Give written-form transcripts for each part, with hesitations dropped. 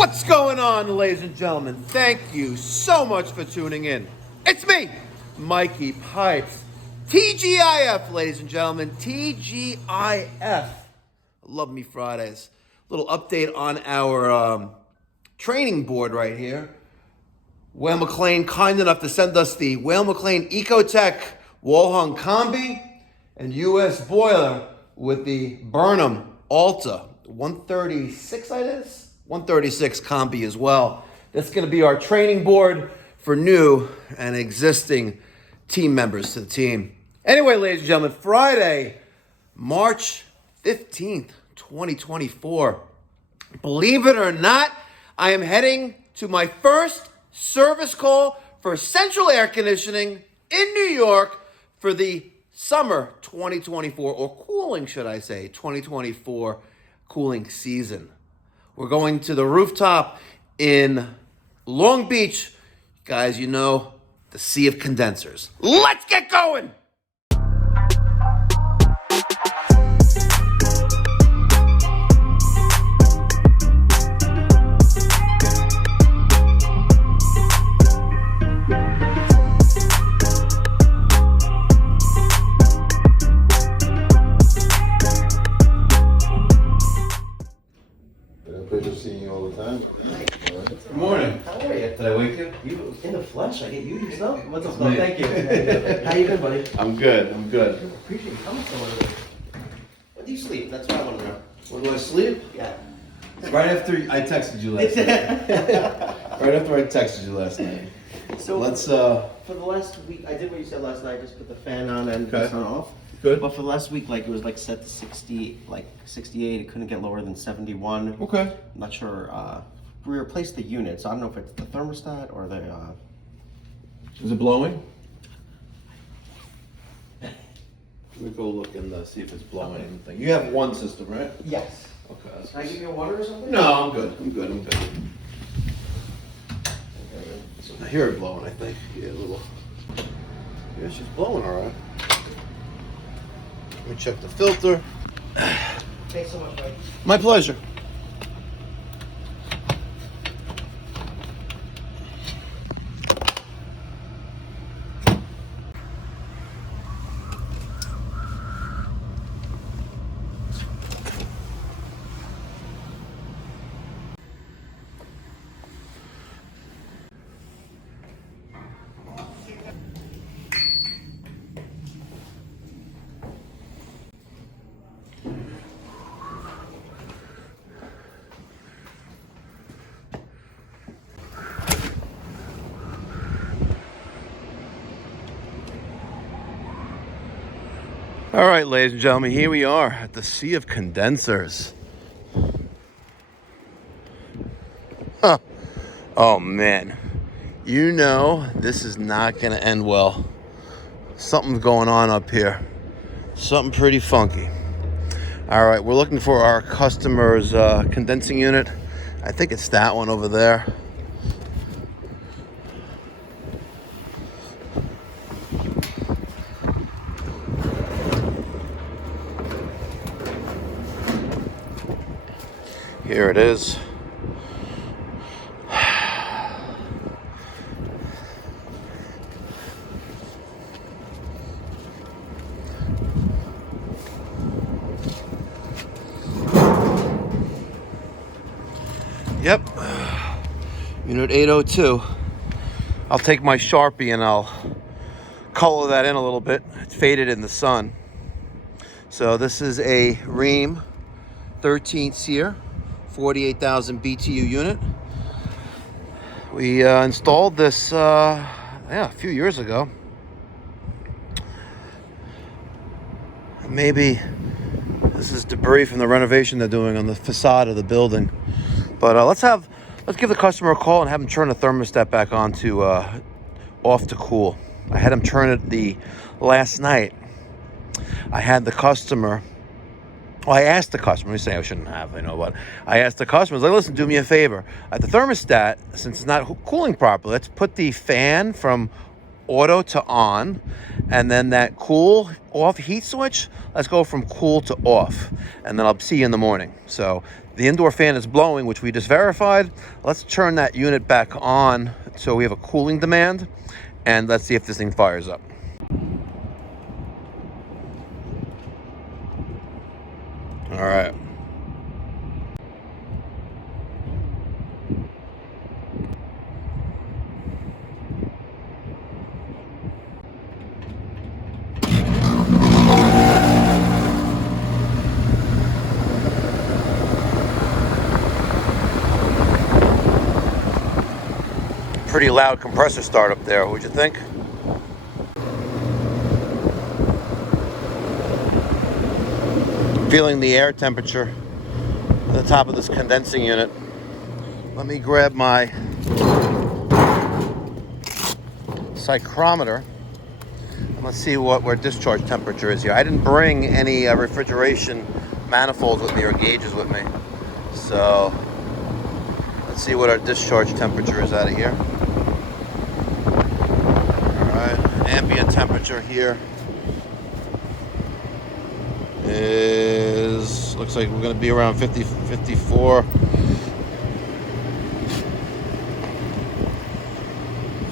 What's going on, ladies and gentlemen? Thank you so much for tuning in. It's me, Mikey Pipes. TGIF, ladies and gentlemen. TGIF. Love me Fridays. Little update on our training board right here. Whale McLean kind enough to send us the Whale McLean Ecotech wall hung combi and US boiler with the Burnham Alta 136, it is? 136 combi as well. That's going to be our training board for new and existing team members to the team. Anyway, ladies and gentlemen, Friday, March 15th, 2024. Believe it or not, I am heading to my first service call for central air conditioning in New York for the summer 2024, or cooling, should I say, 2024 cooling season. We're going to the rooftop in Long Beach. Guys, you know, the sea of condensers. Let's get going! Pleasure seeing you all the time. Good morning. How are you? Did I wake you? You in the flesh? I get you yourself? What's up? Me. Thank you. How you been, buddy? I'm good. Appreciate you coming so much. What do you sleep? That's what I want to know. When do I sleep? Yeah. Right after I texted you last night. Right after I texted you last night. So Let's, for the last week, I did what you said last night. Just put the fan on and the sun off. Good. But for the last week, like it was like set to 60, like 68. It couldn't get lower than 71. Okay. I'm not sure. We replaced the unit, so I don't know if it's the thermostat or the. Is it blowing? Let me go look and see if it's blowing anything. You have one system, right? Yes. Okay. Can I give you a water or something? No, I'm good. I hear it blowing, I think. Yeah, a little. Yeah, she's blowing all right. Let me check the filter. Thanks so much, Mike. My pleasure. All right, ladies and gentlemen, here we are at the Sea of Condensers. Huh. Oh, man. You know this is not going to end well. Something's going on up here. Something pretty funky. All right, we're looking for our customer's condensing unit. I think it's that one over there. Here it is. Yep. Unit 802. I'll take my Sharpie and I'll color that in a little bit. It's faded in the sun. So this is a Rheem 13th SEER. 48,000 BTU unit. We installed this a few years ago. Maybe this is debris from the renovation they're doing on the facade of the building. But let's give the customer a call and have him turn the thermostat back on to off to cool. I had him turn it last night. I had the customer. Well, I asked the customer, let me say I shouldn't have, but I asked the customer, I was like, listen, do me a favor. At the thermostat, since it's not cooling properly, let's put the fan from auto to on, and then that cool off heat switch, let's go from cool to off, and then I'll see you in the morning. So the indoor fan is blowing, which we just verified. Let's turn that unit back on so we have a cooling demand, and let's see if this thing fires up. All right. Pretty loud compressor start up there, what'd you think? Feeling the air temperature at the top of this condensing unit. Let me grab my psychrometer and let's see what our discharge temperature is here. I didn't bring any refrigeration manifolds with me or gauges with me, so let's see what our discharge temperature is out of here. Ambient temperature here is, looks like we're going to be around 50, 54,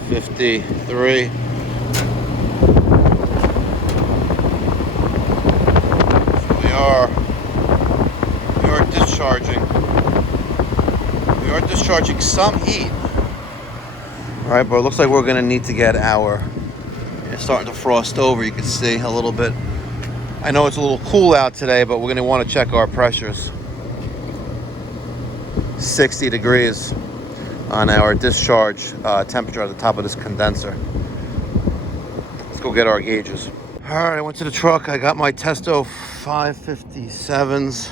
53. So we are discharging some heat. All right, but it looks like we're going to need to get our, it's starting to frost over, you can see a little bit. I know it's a little cool out today, but we're going to want to check our pressures. 60 degrees on our discharge temperature at the top of this condenser. Let's go get our gauges. All right, I went to the truck. I got my Testo 557s.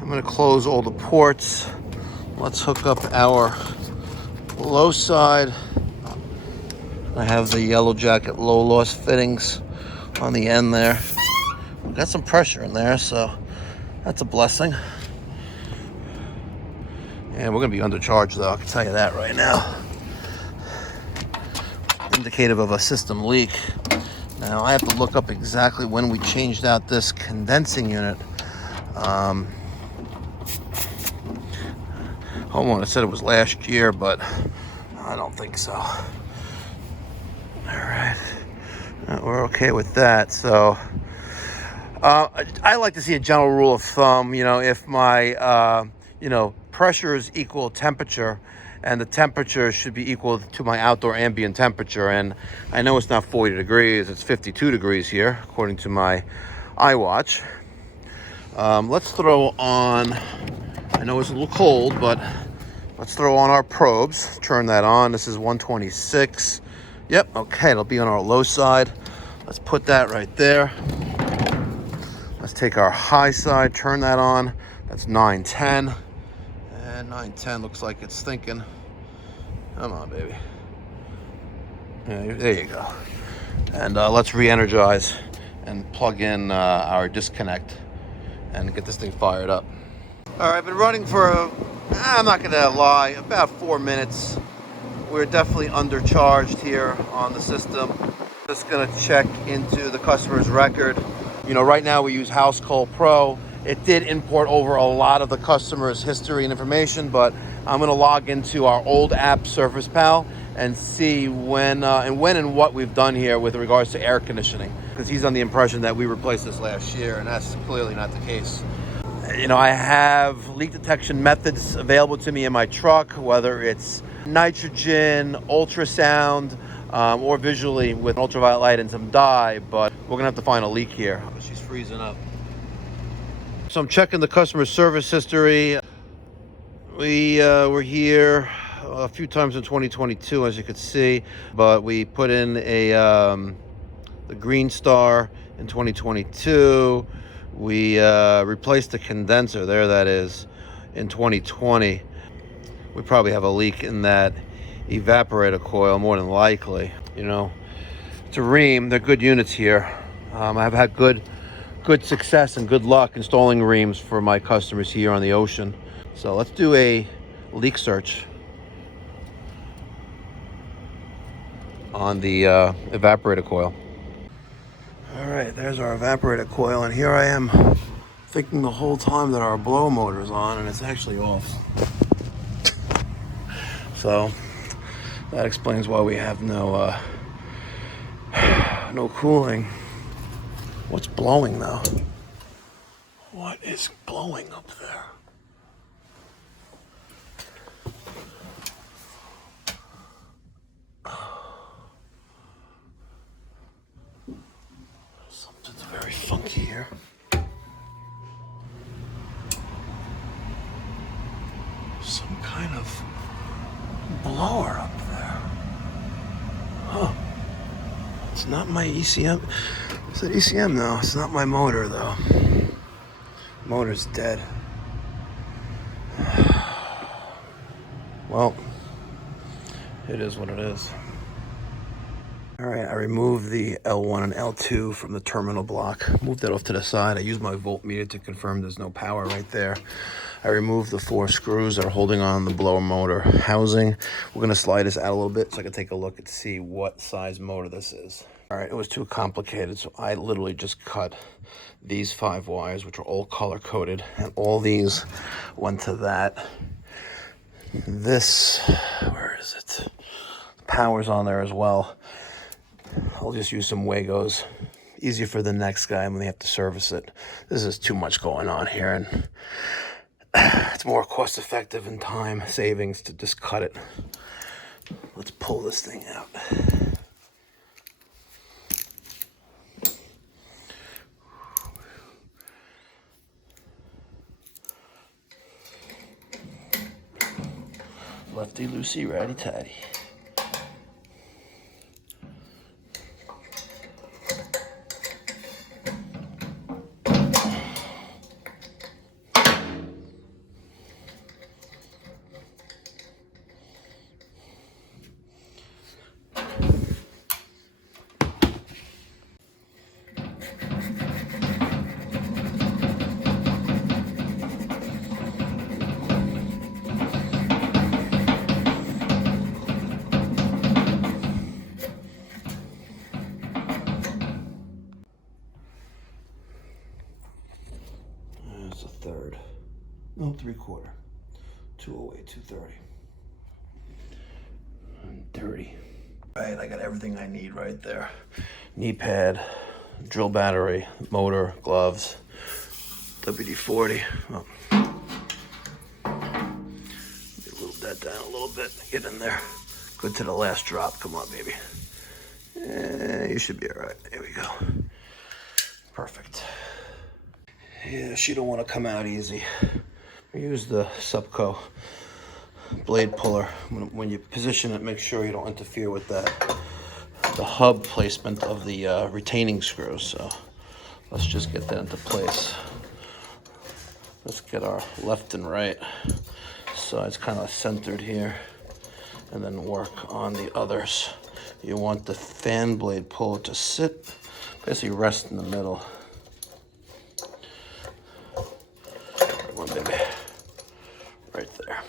I'm going to close all the ports. Let's hook up our low side. I have the Yellow Jacket low loss fittings on the end there. We've got some pressure in there, so that's a blessing. And we're gonna be undercharged though, I can tell you that right now. Indicative of a system leak. Now I have to look up exactly when we changed out this condensing unit. Homeowner said it was last year, but I don't think so. All right, we're okay with that. So I like to see a general rule of thumb. You know, if my pressure is equal temperature, and the temperature should be equal to my outdoor ambient temperature. And I know it's not 40 degrees; it's 52 degrees here, according to my iWatch. Let's throw on. I know it's a little cold, but let's throw on our probes. Turn that on. This is 126. Yep, okay, it'll be on our low side. Let's put that right there. Let's take our high side, turn that on. That's 910. And 910 looks like it's thinking. Come on, baby. Yeah, there you go. And let's re-energize and plug in our disconnect and get this thing fired up. All right, I've been running for, I'm not gonna lie, about 4 minutes. We're definitely undercharged here on the system. Just gonna check into the customer's record. You know, right now we use House Call Pro. It did import over a lot of the customer's history and information, but I'm gonna log into our old app, Surface Pal, and see when and what we've done here with regards to air conditioning. Because he's on the impression that we replaced this last year, and that's clearly not the case. You know, I have leak detection methods available to me in my truck, whether it's nitrogen, ultrasound, or visually with ultraviolet light and some dye, but we're gonna have to find a leak here. She's freezing up. So I'm checking the customer service history. We were here a few times in 2022, as you could see, but we put in the Green Star in 2022. We replaced the condenser, there that is, in 2020. We probably have a leak in that evaporator coil, more than likely. You know, it's a ream. They're good units here. I've had good success and good luck installing reams for my customers here on the ocean. So let's do a leak search on the evaporator coil. All right, there's our evaporator coil, and here I am thinking the whole time that our blower motor is on, and it's actually off. So that explains why we have no no cooling. What's blowing though? What is blowing up there? Something's very funky here. Some kind of blower up there. Huh. It's not my ECM. It's an ECM though. It's not my motor though. Motor's dead. Well, it is what it is. All right, I removed the L1 and L2 from the terminal block. Moved that off to the side. I used my voltmeter to confirm there's no power right there. I removed the 4 screws that are holding on the blower motor housing. We're gonna slide this out a little bit so I can take a look and see what size motor this is. All right, it was too complicated, so I literally just cut these 5 wires, which are all color coded, and all these went to that. This, where is it? Power's on there as well. I'll just use some Wagos. Easier for the next guy when they have to service it. This is too much going on here, and it's more cost effective and time savings to just cut it. Let's pull this thing out. Lefty loosey, righty tighty. That's a third. No, 3/4. 208, 230. And dirty. Right, I got everything I need right there. Knee pad, drill battery, motor, gloves, WD-40. Oh. Little that down a little bit. Get in there. Good to the last drop. Come on, baby. You should be all right. There we go. Perfect. Yeah, she don't want to come out easy. Use the Subco blade puller. When you position it, make sure you don't interfere with the hub placement of the retaining screws. So let's just get that into place. Let's get our left and right sides kind of centered here, and then work on the others. You want the fan blade puller to sit, basically rest in the middle. Come on, baby. Right there.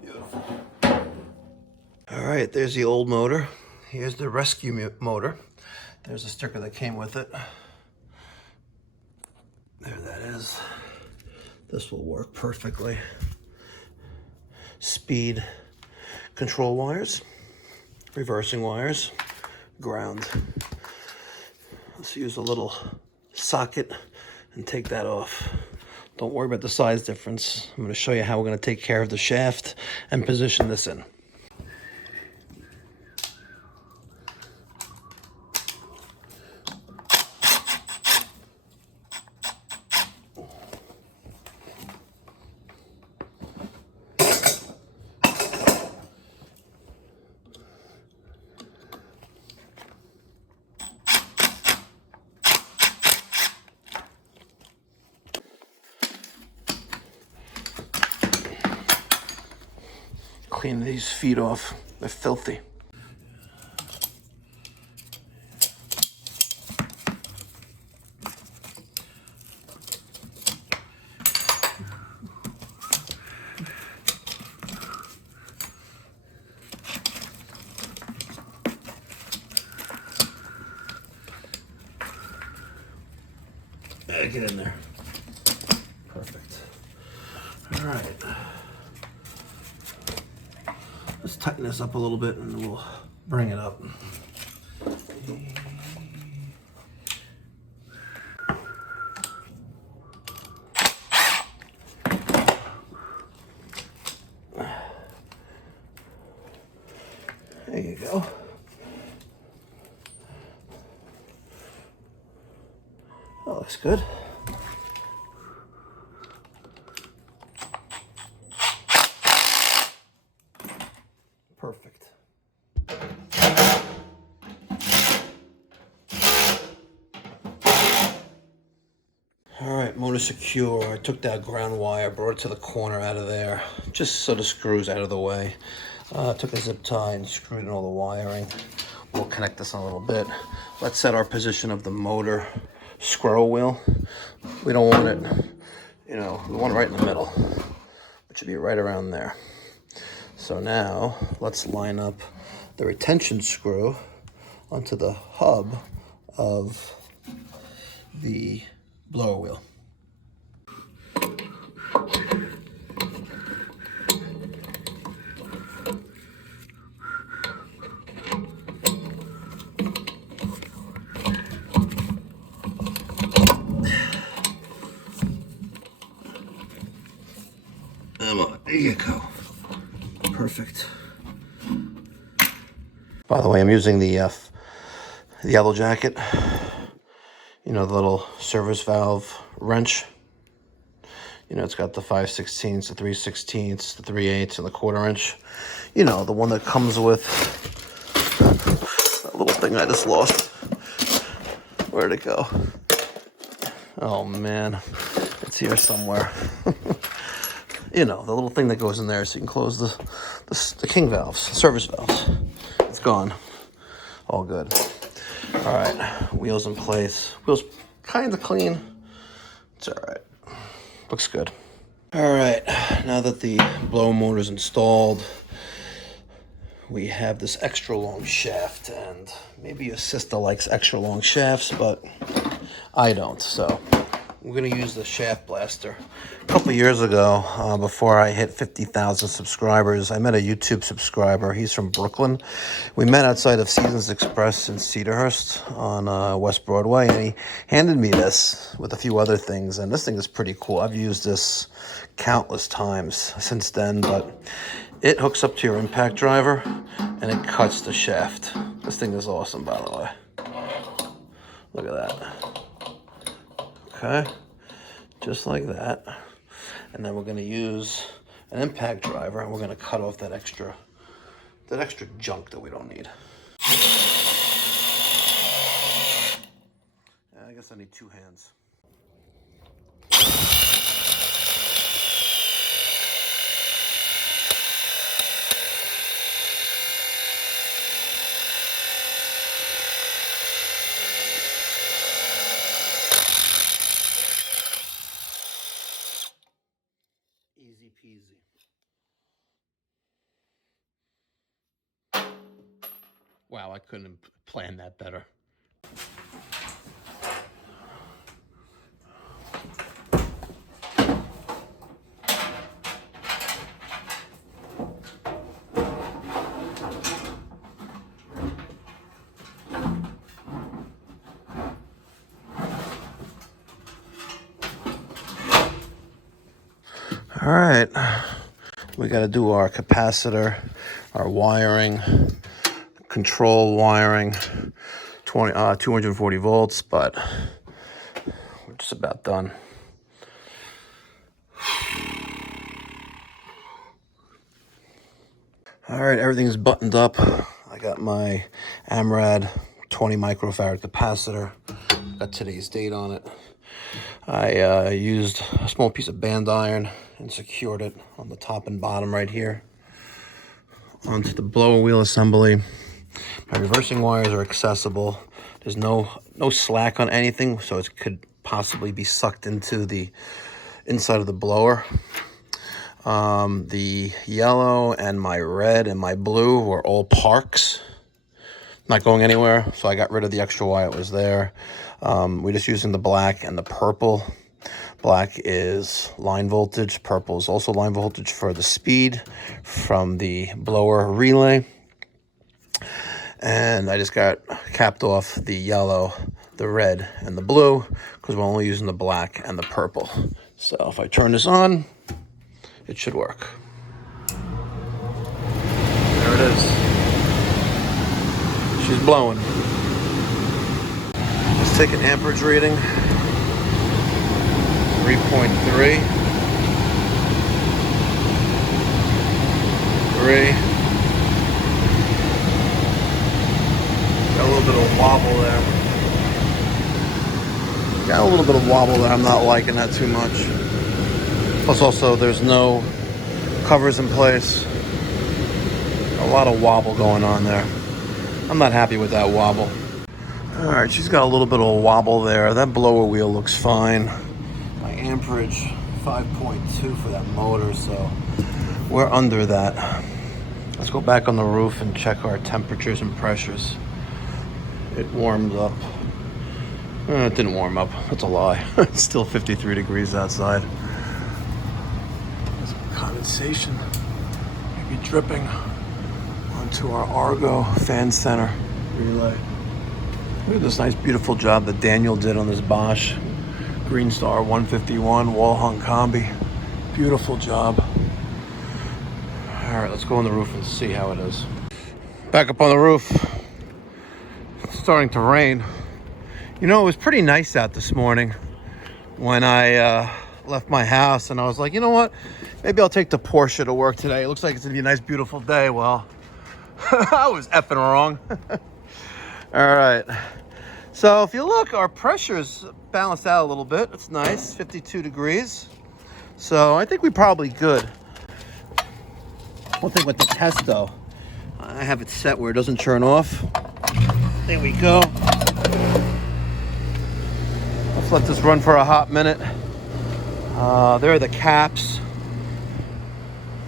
Beautiful. All right, there's the old motor. Here's the rescue motor. There's a sticker that came with it. There that is. This will work perfectly. Speed control wires, reversing wires, ground. Let's use a little socket and take that off. Don't worry about the size difference. I'm going to show you how we're going to take care of the shaft and position this in. clean these feet off. They're filthy. Get in there. Perfect. All right. Let's tighten this up a little bit and we'll bring it up. There you go. That looks good. Perfect. All right, motor secure. I took that ground wire, brought it to the corner out of there, just so the screws out of the way. Took a zip tie and screwed in all the wiring. We'll connect this in a little bit. Let's set our position of the motor scroll wheel. We don't want it, you know, we want it right in the middle. It should be right around there. So now let's line up the retention screw onto the hub of the blower wheel. There you go. Perfect. By the way, I'm using the yellow jacket. You know, the little service valve wrench. You know, it's got the 5/16, the 3/16, the 3/8, and the 1/4 inch. You know, the one that comes with that little thing I just lost. Where'd it go? Oh man, it's here somewhere. You know, the little thing that goes in there so you can close the king valves, service valves. It's gone. All good. All right, wheels in place. Wheels kind of clean. It's all right. Looks good. All right, now that the blower motor is installed, we have this extra long shaft, and maybe your sister likes extra long shafts, but I don't, so we're gonna use the shaft blaster. A couple years ago, before I hit 50,000 subscribers, I met a YouTube subscriber. He's from Brooklyn. We met outside of Seasons Express in Cedarhurst on West Broadway, and he handed me this with a few other things, and this thing is pretty cool. I've used this countless times since then, but it hooks up to your impact driver, and it cuts the shaft. This thing is awesome, by the way. Look at that. Okay, just like that. And then we're going to use an impact driver, and we're going to cut off that extra junk that we don't need. Yeah, I guess I need two hands. Easy peasy. Wow, I couldn't have planned that better. All right, we got to do our capacitor, our wiring, control wiring, 240 volts, but we're just about done. All right, everything's buttoned up. I got my AMRAD 20 microfarad capacitor. Got today's date on it. I used a small piece of band iron and secured it on the top and bottom right here. onto the blower wheel assembly. My reversing wires are accessible. There's no slack on anything, so it could possibly be sucked into the inside of the blower. The yellow and my red and my blue were all parks, not going anywhere, so I got rid of the extra wire that was there. We're just using the black and the purple. Black is line voltage, purple is also line voltage for the speed from the blower relay. And I just got capped off the yellow, the red, and the blue because we're only using the black and the purple. So if I turn this on, it should work. There it is. She's blowing. Let's take an amperage reading. 3.3. 3. Got a little bit of wobble there. Got a little bit of wobble there. I'm not liking that too much. Plus also there's no covers in place. A lot of wobble going on there. I'm not happy with that wobble. All right, she's got a little bit of wobble there. That blower wheel looks fine. My amperage 5.2 for that motor, so we're under that. Let's go back on the roof and check our temperatures and pressures. It warmed up. It didn't warm up. That's a lie. It's still 53 degrees outside. There's condensation. Maybe dripping onto our Argo fan center relay. Look at this nice, beautiful job that Daniel did on this Bosch Green Star 151 wall hung combi. Beautiful job. All right, let's go on the roof and see how it is. Back up on the roof. It's starting to rain. You know, it was pretty nice out this morning when I left my house, and I was like, you know what? Maybe I'll take the Porsche to work today. It looks like it's gonna be a nice, beautiful day. Well, I was effing wrong. All right. So if you look, our pressure's balanced out a little bit. It's nice, 52 degrees. So I think we're probably good. One thing with the test though, I have it set where it doesn't turn off. There we go. Let's let this run for a hot minute. There are the caps.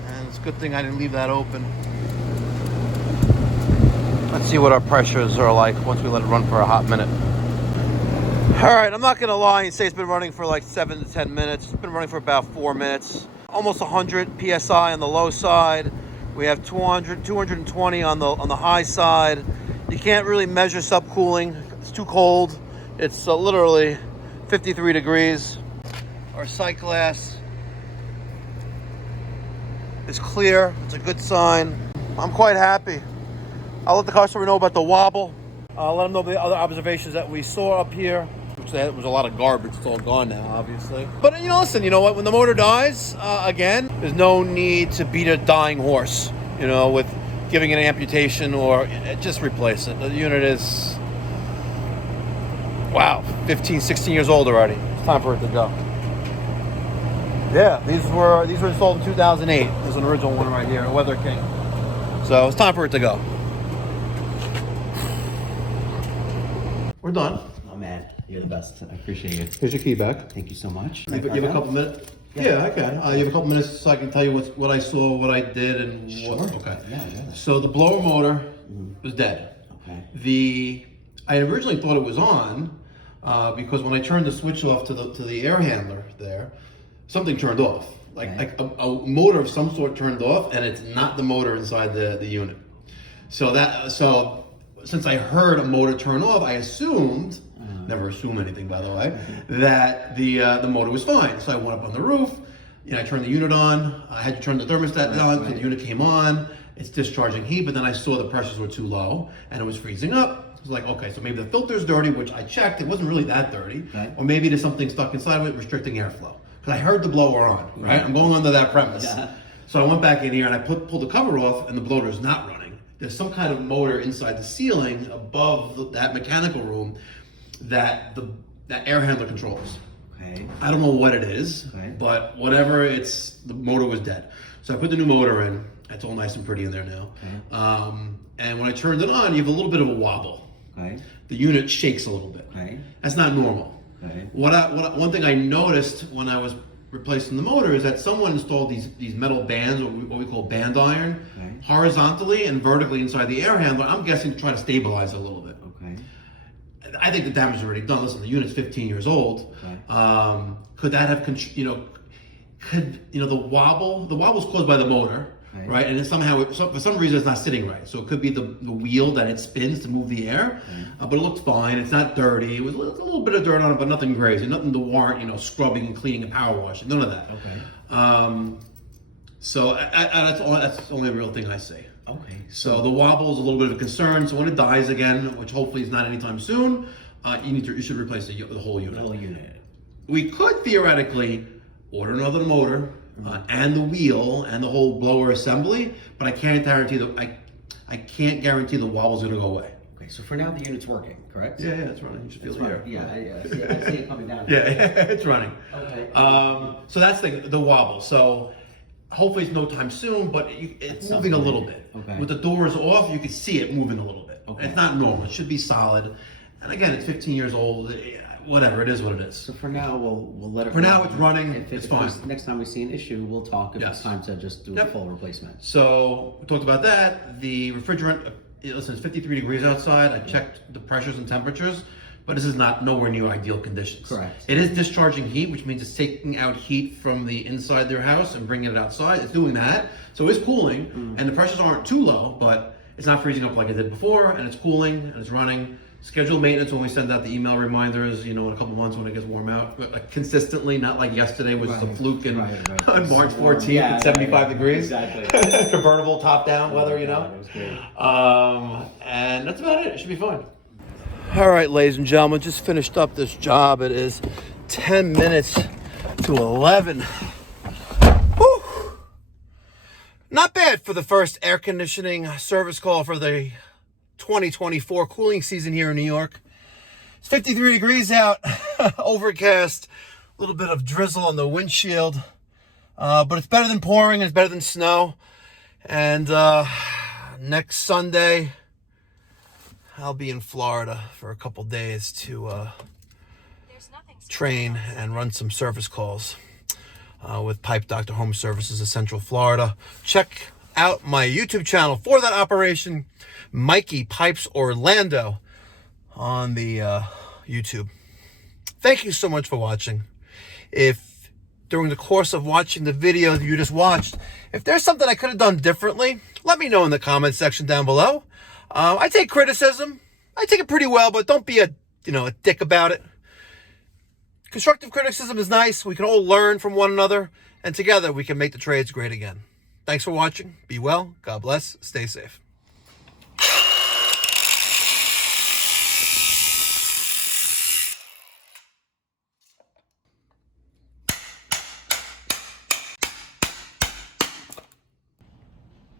And it's a good thing I didn't leave that open. Let's see what our pressures are like once we let it run for a hot minute. All right, I'm not gonna lie and say it's been running for like 7 to 10 minutes. It's been running for about 4 minutes. Almost 100 PSI on the low side. We have 200, 220 on the high side. You can't really measure subcooling. It's too cold. It's literally 53 degrees. Our sight glass is clear. It's a good sign. I'm quite happy. I'll let the customer know about the wobble. I'll let them know the other observations that we saw up here, which was a lot of garbage. It's all gone now, obviously. But, you know, listen, you know what? When the motor dies, again, there's no need to beat a dying horse, you know, with giving it an amputation or just replace it. The unit is, wow, 15, 16 years old already. It's time for it to go. Yeah, these were installed in 2008. There's an original one right here, a Weather King. So it's time for it to go. We're done. Oh man, you're the best. I appreciate it. Here's your key back. Thank you so much. You have a couple minutes? Yeah, I can. You have a couple minutes so I can tell you what I saw, what I did, and Sure. what. Okay. Yeah. So the blower motor was dead. Okay. I originally thought it was on because when I turned the switch off to the air handler there, something turned off. Like a motor of some sort turned off, and it's not the motor inside the unit. So since I heard a motor turn off, I assumed, never assume anything by the way, that the motor was fine. So I went up on the roof, I turned the unit on. I had to turn the thermostat on, so the unit came on. It's discharging heat, but then I saw the pressures were too low and it was freezing up. I was like, okay, so maybe the filter's dirty, which I checked. It wasn't really that dirty. Okay. Or maybe there's something stuck inside of it restricting airflow. Because I heard the blower on, right? I'm going under that premise. Yeah. So I went back in here and I pulled the cover off and the blower is not running. There's some kind of motor inside the ceiling above that mechanical room that that air handler controls. Okay. I don't know what it is, but whatever, the motor was dead. So I put the new motor in That's all nice and pretty in there now. And when I turned it on, you have a little bit of a wobble. The unit shakes a little bit. That's not normal. One thing I noticed when I was replacing the motor is that someone installed these metal bands, what we call band iron, horizontally and vertically inside the air handler. I'm guessing to try to stabilize it a little bit. I think the damage is already done. Listen, the unit's 15 years old. Could that have, the wobble's caused by the motor, right? And then somehow, for some reason, it's not sitting right. So it could be the wheel that it spins to move the air, but it looks fine. It's not dirty. It was a little bit of dirt on it, but nothing crazy. Nothing to warrant, scrubbing and cleaning and power washing. None of that. So that's the only real thing I say. So the wobble is a little bit of a concern. So when it dies again, which hopefully is not anytime soon, you should replace the whole unit. The whole unit. We could theoretically order another motor and the wheel and the whole blower assembly, but I can't guarantee I can't guarantee the wobble's going to go away. So for now the unit's working, correct? Yeah, it's running. You should feel the air. I see it coming down. Yeah, it's running. So that's the wobble. So hopefully it's no time soon, but it's moving a little bit. With the doors off, you can see it moving a little bit. It's not normal. It should be solid. And again, it's 15 years old. Whatever, it is what it is. So for now, we'll let it. For now, it's running. It's fine. Next time we see an issue, we'll talk if it's time to just do a full replacement. So we talked about that. The refrigerant. Listen, it's 53 degrees outside. I checked the pressures and temperatures, but this is nowhere near ideal conditions. Correct. It is discharging heat, which means it's taking out heat from the inside their house and bringing it outside. It's doing that, so it's cooling, and the pressures aren't too low, but it's not freezing up like it did before, and it's cooling and it's running. Schedule maintenance when we send out the email reminders, in a couple months when it gets warm out. But consistently, not like yesterday was a fluke on March 14th at 75 degrees. Convertible top down weather, It was great. And that's about it. It should be fun. All right, ladies and gentlemen, just finished up this job. It is 10 minutes to 11. Whew. Not bad for the first air conditioning service call for the 2024 cooling season here in New York. It's 53 degrees out, overcast, a little bit of drizzle on the windshield, but it's better than pouring, it's better than snow. And next Sunday, I'll be in Florida for a couple days to train and run some service calls with Pipe Doctor Home Services of Central Florida. Check out my YouTube channel for that operation, Mikey Pipes Orlando, on the YouTube. Thank you so much for watching. If during the course of watching the video that you just watched, if there's something I could have done differently, let me know in the comment section down below. I take criticism. I take it pretty well, but don't be a dick about it. Constructive criticism is nice. We can all learn from one another, and together we can make the trades great again. Thanks for watching. Be well. God bless. Stay safe.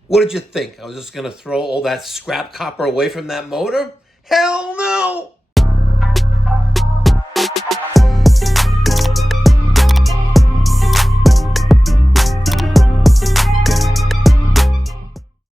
What did you think? I was just going to throw all that scrap copper away from that motor? Hell